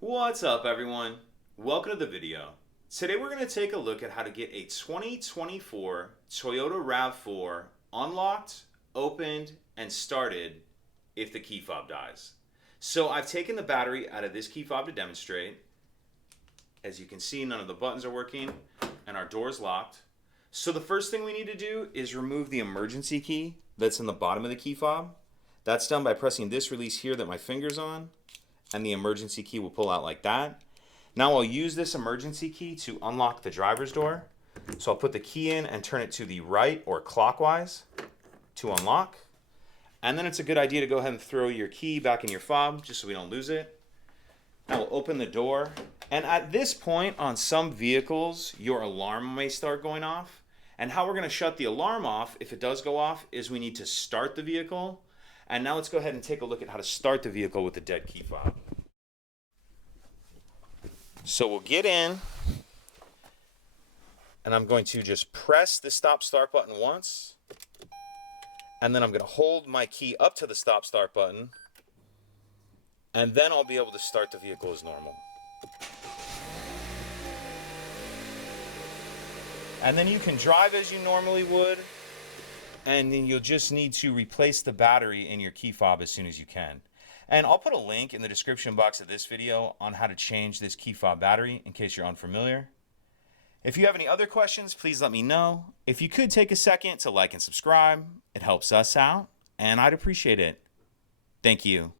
What's up, everyone? Welcome to the video. Today we're going to take a look at how to get a 2024 Toyota RAV4 unlocked, opened, and started if the key fob dies. So I've taken the battery out of this key fob to demonstrate. As you can see, none of the buttons are working and our door is locked. So the first thing we need to do is remove the emergency key that's in the bottom of the key fob. That's done by pressing this release here that my finger's on, and the emergency key will pull out like that. Now I'll use this emergency key to unlock the driver's door. So I'll put the key in and turn it to the right or clockwise to unlock. And then it's a good idea to go ahead and throw your key back in your fob just so we don't lose it. Now we'll open the door. And at this point on some vehicles, your alarm may start going off. And how we're going to shut the alarm off if it does go off is we need to start the vehicle. And now let's go ahead and take a look at how to start the vehicle with the dead key fob. So we'll get in, and I'm going to just press the stop start button once, and then I'm going to hold my key up to the stop start button, and then I'll be able to start the vehicle as normal. And then you can drive as you normally would, and then you'll just need to replace the battery in your key fob as soon as you can. And I'll put a link in the description box of this video on how to change this key fob battery in case you're unfamiliar. If you have any other questions, please let me know. If you could take a second to like and subscribe, it helps us out, and I'd appreciate it. Thank you.